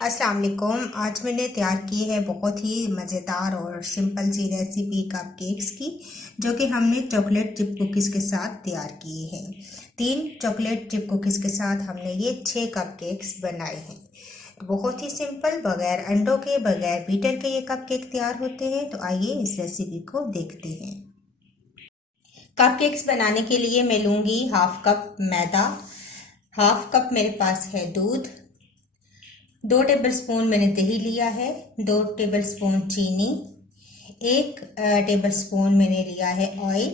अस्सलाम वालेकुम। आज मैंने तैयार की है बहुत ही मज़ेदार और सिंपल सी रेसिपी कपकेक्स की, जो कि हमने चॉकलेट चिप कुकीज़ के साथ तैयार किए हैं। 3 चॉकलेट चिप कुकीज़ के साथ हमने ये 6 कपकेक्स बनाए हैं। बहुत ही सिंपल, बगैर अंडों के, बगैर बीटर के ये कपकेक तैयार होते हैं। तो आइए इस रेसिपी को देखते हैं। कपकेक्स बनाने के लिए मैं लूँगी हाफ कप मैदा, हाफ कप मेरे पास है दूध, 2 टेबलस्पून मैंने दही लिया है, 2 टेबलस्पून चीनी, 1 टेबलस्पून मैंने लिया है ऑयल,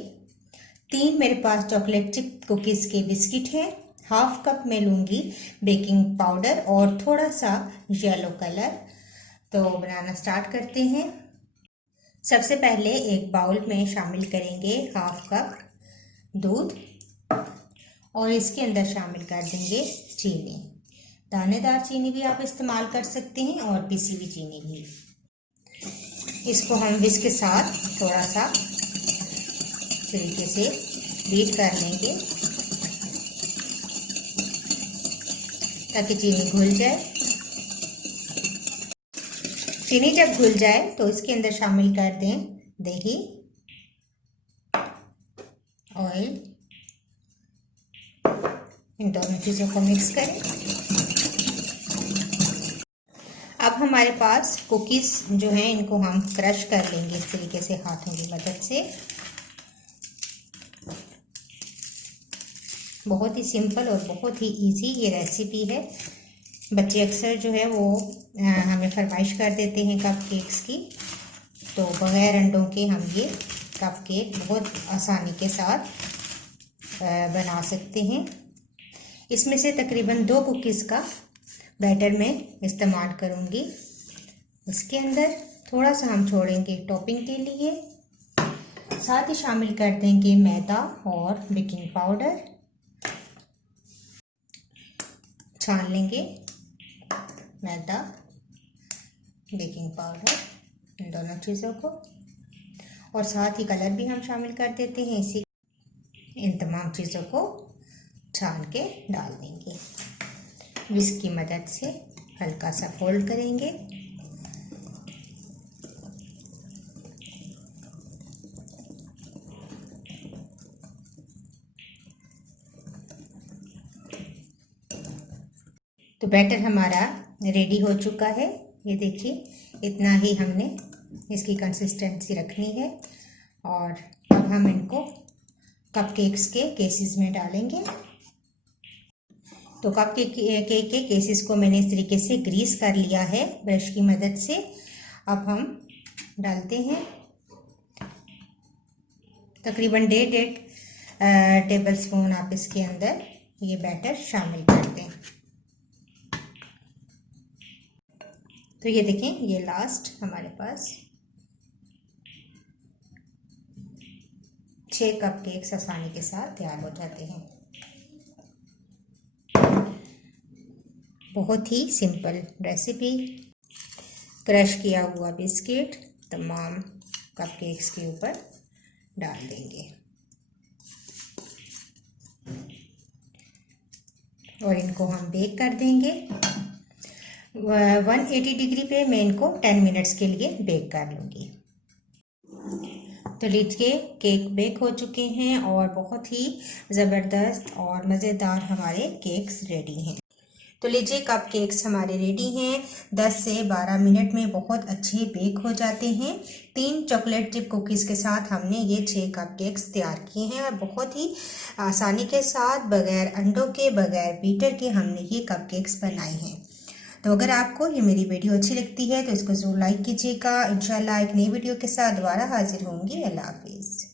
3 मेरे पास चॉकलेट चिप कुकीज़ के बिस्किट हैं, हाफ कप मैं लूँगी बेकिंग पाउडर और थोड़ा सा येलो कलर। तो बनाना स्टार्ट करते हैं। सबसे पहले एक बाउल में शामिल करेंगे हाफ कप दूध और इसके अंदर शामिल कर देंगे चीनी। दानेदार चीनी भी आप इस्तेमाल कर सकते हैं और पिसी हुई चीनी भी। इसको हम विस्क के साथ थोड़ा सा तरीके से बीट कर लेंगे ताकि चीनी घुल जाए। चीनी जब घुल जाए तो इसके अंदर शामिल कर दें दही, ऑयल, इन दोनों चीज़ों को मिक्स करें। अब हमारे पास कुकीज़ जो हैं इनको हम क्रश कर लेंगे इस तरीके से हाथों की मदद से। बहुत ही सिंपल और बहुत ही इजी ये रेसिपी है। बच्चे अक्सर जो है वो हमें फरमाइश कर देते हैं कपकेक्स की, तो बग़ैर अंडों के हम ये कपकेक बहुत आसानी के साथ बना सकते हैं। इसमें से तकरीबन 2 कुकीज़ का बैटर में इस्तेमाल करूँगी। इसके अंदर थोड़ा सा हम छोड़ेंगे टॉपिंग के लिए, साथ ही शामिल कर देंगे मैदा और बेकिंग पाउडर। छान लेंगे मैदा, बेकिंग पाउडर, इन दोनों चीज़ों को, और साथ ही कलर भी हम शामिल कर देते हैं। इन तमाम चीज़ों को छान के डाल देंगे। विस्क की मदद से हल्का सा फोल्ड करेंगे। तो बैटर हमारा रेडी हो चुका है। ये देखिए, इतना ही हमने इसकी कंसिस्टेंसी रखनी है। और अब हम इनको कपकेक्स के केसेस में डालेंगे। तो कपकेक के केसेस को मैंने इस तरीके से ग्रीस कर लिया है ब्रश की मदद से। अब हम डालते हैं तकरीबन 1.5 टेबलस्पून आप इसके अंदर ये बैटर शामिल कर दें। तो ये देखें, ये लास्ट हमारे पास 6 कपकेक्स आसानी के साथ तैयार हो जाते हैं। बहुत ही सिंपल रेसिपी। क्रश किया हुआ बिस्किट तमाम कपकेक्स के ऊपर डाल देंगे और इनको हम बेक कर देंगे। 180 डिग्री पे मैं इनको 10 मिनट्स के लिए बेक कर लूँगी। तो लीजिए, केक बेक हो चुके हैं और बहुत ही ज़बरदस्त और मज़ेदार हमारे केक्स रेडी हैं। तो लीजिए, कप केक्स हमारे रेडी हैं। 10 से 12 मिनट में बहुत अच्छे बेक हो जाते हैं। 3 चॉकलेट चिप कुकीज़ के साथ हमने ये 6 कप केक्स तैयार किए हैं और बहुत ही आसानी के साथ, बगैर अंडों के, बगैर बीटर के हमने ये कप केक्स बनाए हैं। तो अगर आपको ये मेरी वीडियो अच्छी लगती है तो इसको ज़रूर लाइक कीजिएगा। इंशाल्लाह एक नई वीडियो के साथ दोबारा हाजिर होंगी। अल्लाह हाफिज़।